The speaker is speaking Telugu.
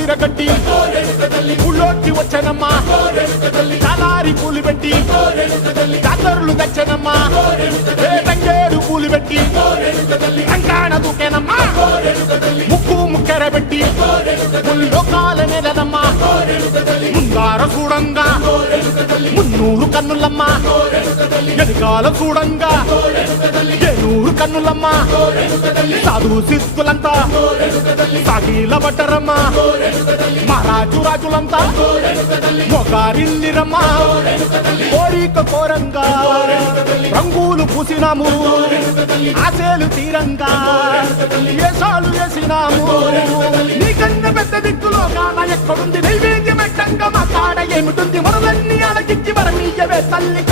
విరగట్టి ఊళ్ళోకి వచ్చనమ్మా చాలారి పూలు పెట్టి జాతరులు తెచ్చనమ్మా తంగేడు పూలు పెట్టి రంగాణ దూకేనమ్మా ముక్కు ముక్కెర పెట్టి ముల్లోకాల నెలనమ్మా ముందార చూడంగా మున్నూరు కన్నులమ్మా ఎనకాల చూడంగా ఏనూరు కన్నులమ్మా సాధు సిద్ధులంతా సాగిల పట్టరమ్మా మహారాజు రాజులంతా మొగారిల్లిరమ్మా కోరిక కోరంగా రంగులు పూసినాము ఆశలు తీరంగా ఏసాలు వేసినాము నీకన్నా పెద్ద దిక్కులో కాన ఎక్కడుంది నైవేద్యం ఎట్టంగా మా కాడ ఏమిటుంది మనలన్నీ అలకించి మరమీయవే తల్లి